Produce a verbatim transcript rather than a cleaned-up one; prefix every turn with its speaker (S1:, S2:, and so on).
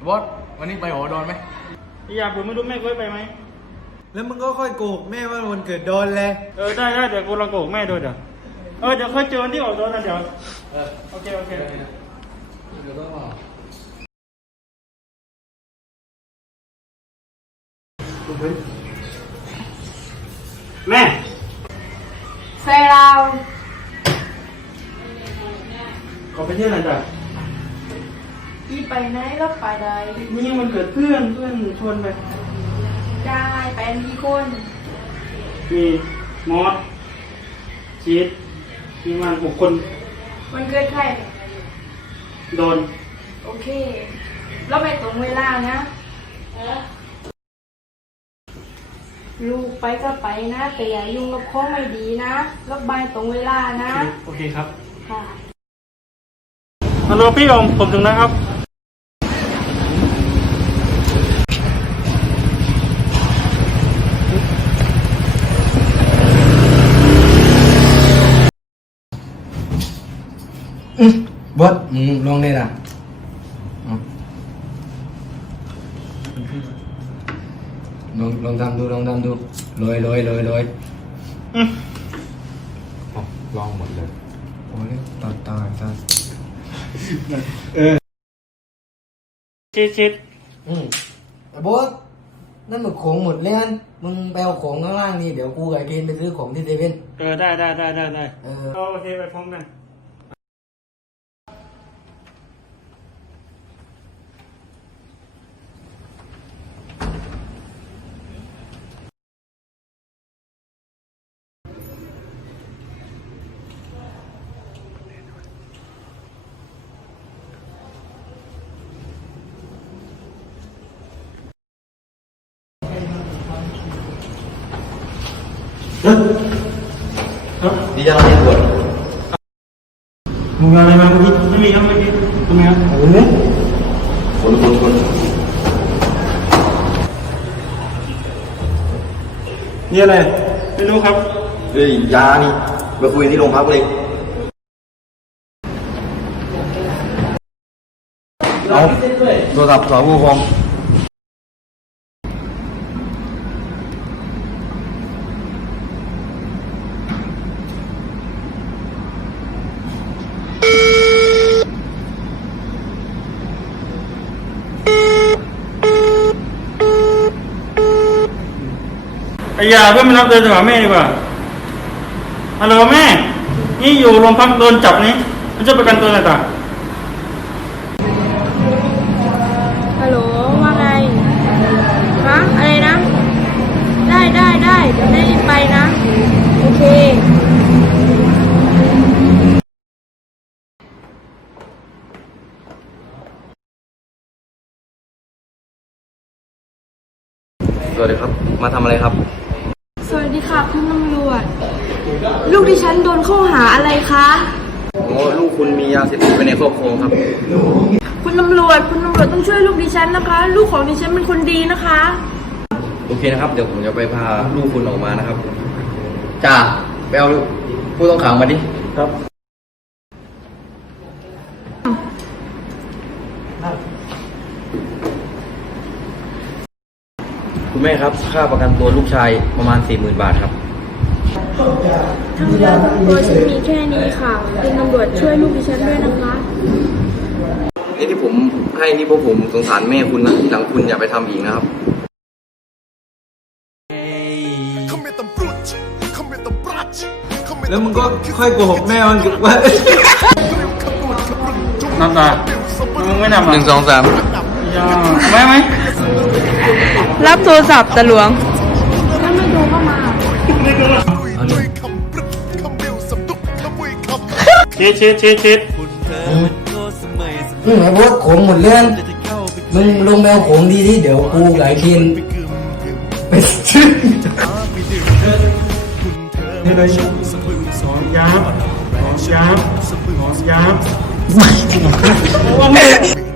S1: บอสวันนี้ไปหอดอนไหม
S2: อยากผมไม่รู้แม่เคยไปไหม
S3: แล้วมึงก็ค่อยโกหกแม่ว่าวันเกิดโดนเลย
S2: เออได้ได้เดี๋ยวกูลองโกหกแม่ดูเดี๋ยวเออเดี๋ยวค่อยเจอที่ออกโดนนะเดี๋ยวเออโอเคโอเคเดี๋ยวต้องรอแม่
S4: ใส่เรา
S2: ขอไปเที่ยวหน่อยจ้ะ
S4: อีไปไหนก็ไปได้
S2: นี่มันเกิดเพื่อนเพื่อนชวนไป
S4: ได้ไปมีคน
S2: มีมอสชีสมีมันหกคน
S4: มันเกิดใคร
S2: โดน
S4: โอเคเราไปตรงเวลานะลูกไปก็ไปนะแต่อย่ายุ่งกับของไม่ดีนะรถใบตรงเวลานะ
S2: โอเคครับ
S4: ค่ะ
S2: ฮัลโหลพี่อมผมถึงนะครับ
S3: บอสมึงลองได้ละลองลองทำดูลองทำดูลอยลอยลอยลอย
S1: ลองหมดเลย
S3: โอ้ยตาตาตา
S2: เออชิดชิด
S3: อืมบอสนั่นมันของหมดเลยอันมึงไปเอาของข้างล่างนี่เดี๋ยวกูกับเกณฑ์ไปซื้อของที่เซเว่น
S2: เออได้ได้ได้ได้ได้
S3: เออ
S2: โอเคไปพร้อมกัน
S3: ดีจังเลยตรวจ
S2: มึงอะไรมาเมื่อกี้ไม่มีครับเมื่อกี้ทำไมครับ
S3: โอ้โหคนคนคน
S2: นี่อะไรไม่รู้ครับ
S3: เฮ้ยยานี่ไปคุยที่โรงพักเลยเอาโทรศัพท์สาวผู้ปกครอง
S2: ไอ้ยาเพื่อนมารับเดินไปหาแม่ดีกว่าฮัลโหลแม่นี่อยู่โรงพักโดนจับนี่มันจะประกันตัวอะไรต่าง
S4: ฮัลโหลว่าไงฮะอะไรนะได้ได้ได้เดี๋ยวแม่รีบไปนะโอเค
S3: สวัสดีครับมาทำอะไรครับ
S4: สวัสดีค่ะคุณตำรวจลูกดิฉันโดนข้อหาอะไรคะ
S3: โอ้ลูกคุณมียาเสพติดไว้ในครอบครองครับ
S4: คุณตำรวจคุณตำรวจต้องช่วยลูกดิฉันนะคะลูกของดิฉันเป็นคนดีนะคะ
S3: โอเคนะครับเดี๋ยวผมจะไปพาลูกคุณออกมานะครับจ้าไปเอาผู้ต้องขังมาดิ
S2: ครับ
S3: คุณแม่ครับค่าประกันตัวลูกชายประมาณสี่หมื่นบาทครับ
S4: ทั้งเรื่องทั้งตัวฉันมีแค่นี้ค่ะคุณตำรวจช่วยลูกดิฉันด้วยนะคะ
S3: นี่ที่ผมให้นี่เพราะผมสงสารแม่คุณนะที่หลังคุณอย่าไปทำอีกนะครับแล้วมึงก็ค่อยโกหกแม่มันว่า
S2: น้ำตามึงไม่นำห
S3: นึ่งสองสาม
S2: ไม่ไหม
S4: รับโทรศัพท์ตะหลวงถ้าไม่ดูก็มา
S2: ชิดชิดชิดชิด
S3: มึงไอ้พวกของหมดเรื่องมึงลงแมวของดีที่เดี๋ยวกูหลายกินไปซื้อ
S2: นี่เลยสองยับสองยับสองยับ